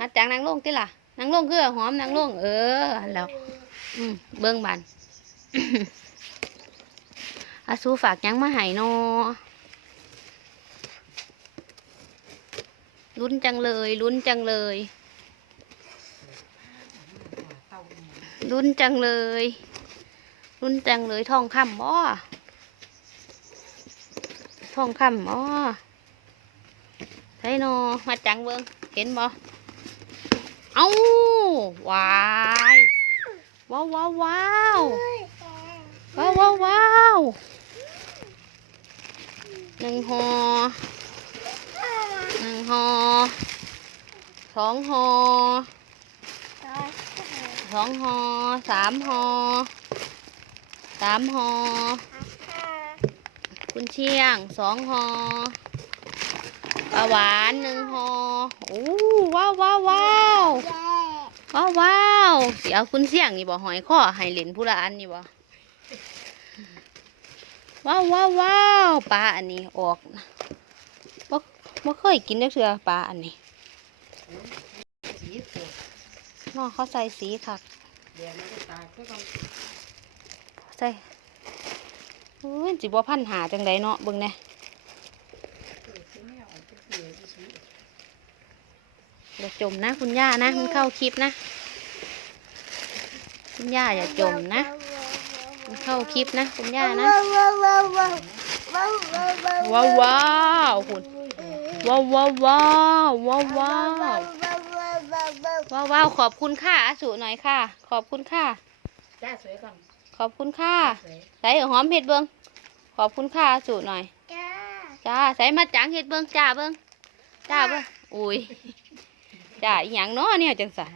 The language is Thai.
อาจารย์นางลงติล่ะนางลงคือหอมนางลงเออแล้ว อืมเบิ่งบันอาสูฝากยังมาให้นอลุ้นจังเลยลุ้นจังเลยลุ้นจังเลยลุ้นจังเลยทองคำบ่ทองคำบ่ใช่นอมาจังเบิ่งเห็นบ่ เอ้าวายว้าวว้าวว้าวว้าวว้าวว้าวหนึ่งหอหนึ่งหอสองหอสองหอสามหอสามหอคุณเชียงสองหอปลาหวานหนึ่งหอโอ้ว้าวว้าวว้า วว้าวว้าวสิเอาคุณเชียงนี่บ่หอยข้อให้เหรียญผู้ละอันนี่บ่ว้าวว้าวว้าวปลาอันนี้ออกบ่บ่เคยกินจักเทื่อปลาอันนี้สีเขียวเนาะเขาใส่สีคักเดี๋ยวมันจะตายก็ต้องใส่โอ้ยจิบ่พันหาจังไดเนาะเบิ่งแหน่ เกิดขึ้นไม่เอาจะเกลือจะสี อย่าจมนะ คุณย่านะมันเข้าคลิปนะ คุณย่าอย่าจมนะมันเข้าคลิปนะ คุณย่านะ ว้าวว้าวคุณว้าวว้าวว้าวว้าวว้าวว้าวว้าวขอบคุณค่ะอาสุหน่อยค่ะ ขอบคุณค่ะจ้าสวยก่อนขอบคุณค่ะสวยใส่หอมเห็ดเบิ้งขอบคุณค่ะอาสุหน่อยจ้าใส่มาจังเห็ดเบิ้งจ้าเบิ้งจ้าเบิ้งอุ้ย จ้าอีหยังเนาะเนี่ยจังสะ